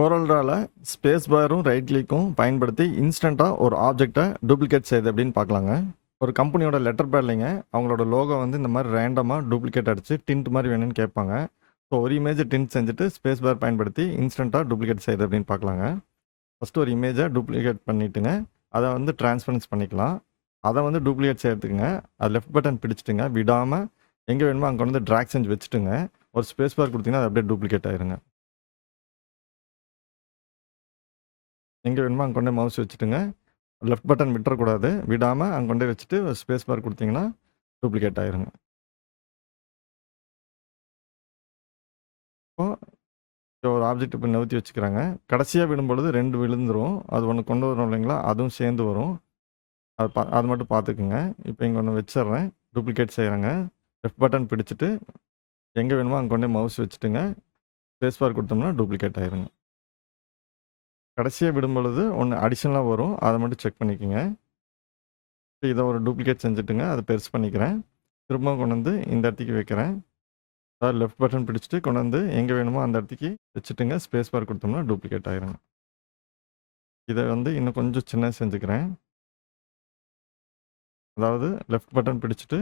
CorelDRAWல space பாரும் right கிளிக்கும் பயன்படுத்தி இன்ஸ்டண்ட்டாக ஒரு ஆப்ஜெக்டை டூப்ளிகேட் செய்யுது அப்படின்னு பார்க்கலாங்க. ஒரு கம்பெனியோட லெட்டர் பேட்லிங்க அவங்களோட லோகோ வந்து இந்த மாதிரி ரேண்டமாக டூப்ளிகேட் அடித்து டிண்ட் மாதிரி வேணும்னு கேட்பாங்க. ஸோ ஒரு இமேஜை டிண்ட் செஞ்சுட்டு ஸ்பேஸ் பார் பயன்படுத்தி இன்ஸ்டண்ட்டாக டூப்ளிகேட் செய்யுது அப்படின்னு பார்க்கலாங்க. ஃபஸ்ட்டு ஒரு இமேஜை டூப்ளிகேட் பண்ணிவிட்டுங்க அதை வந்து ட்ரான்ஸ்பரன்ஸ் பண்ணிக்கலாம். அதை வந்து டூப்ளிகேட் செய்யறதுக்குங்க அது லெஃப்ட் பட்டன் பிடிச்சிட்டுங்க விடாமல் எங்கே வேணுமோ அங்கே வந்து ட்ராக் செஞ்சு வச்சுட்டுங்க ஒரு ஸ்பேஸ் பார் கொடுத்தீங்கன்னா அது அப்படியே டூப்ளிகேட் ஆயிருங்க. எங்கே வேணுமோ அங்கே கொண்டே மவுஸ் வச்சுட்டுங்க லெஃப்ட் பட்டன் விட்டுறக்கூடாது, விடாமல் அங்கே கொண்டே வச்சுட்டு ஸ்பேஸ் பார் கொடுத்தீங்கன்னா டூப்ளிகேட் ஆயிருங்க. இப்போ ஒரு ஆப்ஜெக்ட் இப்போ நவுத்தி வச்சுக்கிறாங்க. கடைசியாக விடும்பொழுது 2 விழுந்துரும். அது ஒன்று கொண்டு வரும் இல்லைங்களா, அதுவும் சேர்ந்து வரும். அது மட்டும் பார்த்துக்குங்க. இப்போ இங்கே ஒன்று வச்சிடுறேன், டூப்ளிகேட் செய்கிறேங்க. லெஃப்ட் பட்டன் பிடிச்சிட்டு எங்கே வேணுமோ அங்கே கொண்டே மவுஸ் வச்சுட்டுங்க ஸ்பேஸ் பார் கொடுத்தோம்னா டூப்ளிகேட் ஆயிருங்க. கடைசியாக விடும்பொழுது ஒன்று அடிஷனலாக வரும், அதை மட்டும் செக் பண்ணிக்கோங்க. இதை ஒரு டூப்ளிகேட் செஞ்சுட்டுங்க அதை பெருசு பண்ணிக்கிறேன். திரும்பவும் கொண்டு வந்து இந்த இடத்துக்கு வைக்கிறேன். அதாவது லெஃப்ட் பட்டன் பிடிச்சிட்டு கொண்டு வந்து எங்கே வேணுமோ அந்த இடத்துக்கு வச்சுட்டுங்க ஸ்பேஸ் பார் கொடுத்தோம்னா டூப்ளிகேட் ஆயிருங்க. இதை வந்து இன்னும் கொஞ்சம் சின்ன செஞ்சுக்கிறேன். அதாவது லெஃப்ட் பட்டன் பிடிச்சிட்டு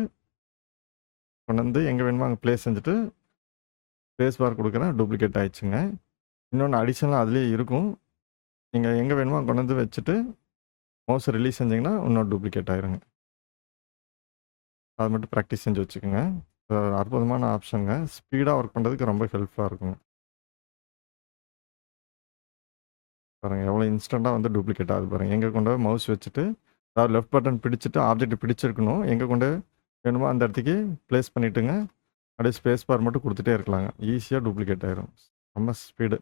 கொண்டு வந்து எங்கே வேணுமோ அங்கே ப்ளேஸ் செஞ்சுட்டு ஸ்பேஸ் பார் கொடுக்குறேன், டூப்ளிகேட் ஆயிடுச்சுங்க. இன்னொன்று அடிஷனலாக அதுலேயே இருக்கும். நீங்கள் எங்கே வேணுமோ அங்கே கொண்டு வந்து வச்சுட்டு மவுஸை ரிலீஸ் செஞ்சிங்கன்னா இன்னொரு டூப்ளிகேட் ஆயிருங்க. அதை மட்டும் ப்ராக்டிஸ் செஞ்சு வச்சுக்கோங்க. அற்புதமான ஆப்ஷனுங்க. ஸ்பீடாக ஒர்க் பண்ணுறதுக்கு ரொம்ப ஹெல்ப்ஃபுல்லாக இருக்குங்க. பாருங்கள் எவ்வளோ இன்ஸ்டண்ட்டாக வந்து டூப்ளிகேட் ஆகுது பாருங்கள். எங்கே கொண்டு போய் மவுஸ் வச்சுட்டு அதாவது லெஃப்ட் பட்டன் பிடிச்சிட்டு ஆப்ஜெக்ட் பிடிச்சிருக்கணும், எங்கே கொண்டு வேணுமோ அந்த இடத்துக்கு ப்ளேஸ் பண்ணிவிட்டுங்க அப்படியே ஸ்பேஸ் பார் மட்டும் கொடுத்துட்டே இருக்கலாங்க. ஈஸியாக டூப்ளிகேட் ஆயிரும். ரொம்ப ஸ்பீடு,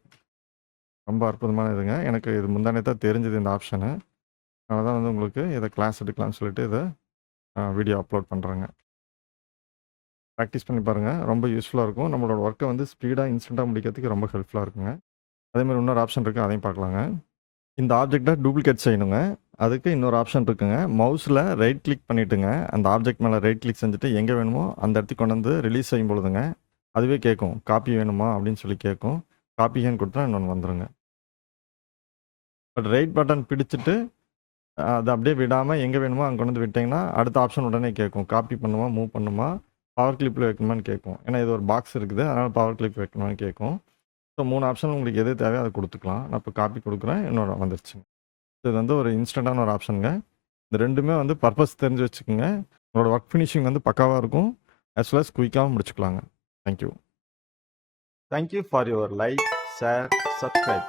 ரொம்ப அற்புதமான இதுங்க. எனக்கு இது முந்தானே தான் தெரிஞ்சது இந்த ஆப்ஷனு. அதனால தான் வந்து உங்களுக்கு இதை கிளாஸ் எடுக்கலாம்னு சொல்லிட்டு இதை வீடியோ அப்லோட் பண்ணுறேங்க. ப்ராக்டிஸ் பண்ணி பாருங்கள், ரொம்ப யூஸ்ஃபுல்லாக இருக்கும். நம்மளோட ஒர்க்கை வந்து ஸ்பீடாக இன்ஸ்டண்ட்டாக முடிக்கிறதுக்கு ரொம்ப ஹெல்ப்ஃபுல்லாக இருக்குங்க. அதேமாதிரி இன்னொரு ஆப்ஷன் இருக்குது, அதையும் பார்க்கலாங்க. இந்த ஆப்ஜெக்டை டூப்ளிகேட் செய்யணுங்க. அதுக்கு இன்னொரு ஆப்ஷன் இருக்குங்க. மவுஸில் ரைட் கிளிக் பண்ணிவிட்டுங்க அந்த ஆப்ஜெக்ட் மேலே ரைட் கிளிக் செஞ்சுட்டு எங்கே வேணுமோ அந்த இடத்துக்கு கொண்டு வந்து ரிலீஸ் செய்யும் பொழுதுங்க அதுவே கேட்கும், காப்பி வேணுமா அப்படின்னு சொல்லி கேட்கும். காப்பி ஹேண்ட் கொடுத்தா இன்னொன்று வந்துடுங்க. பட் ரைட் பட்டன் பிடிச்சிட்டு அதை அப்படியே விடாமல் எங்கே வேணுமோ அங்கே கொண்டு வந்து விட்டிங்கன்னா அடுத்த ஆப்ஷன் உடனே கேட்கும், காப்பி பண்ணுமா, மூவ் பண்ணுமா, பவர் கிளிப்பில் வைக்கணுமான்னு கேட்கும். ஏன்னா இது ஒரு பாக்ஸ் இருக்குது, அதனால் பவர் கிளிப் வைக்கணுமான்னு கேட்கும். ஸோ 3 ஆப்ஷன் உங்களுக்கு எது தேவையோ அதை கொடுத்துக்கலாம். நான் இப்போ காப்பி கொடுக்குறேன், இன்னொரு வந்துருச்சுங்க. இது வந்து ஒரு இன்ஸ்டண்ட்டான ஒரு ஆப்ஷனுங்க. இந்த ரெண்டுமே வந்து பர்பஸ் தெரிஞ்சு வச்சுக்கோங்க. உங்களோட ஒர்க் ஃபினிஷிங் வந்து பக்காவாக இருக்கும், as well as குயிக்காகவும் முடிச்சுக்கலாங்க. Thank you. Thank you for your like, share, subscribe.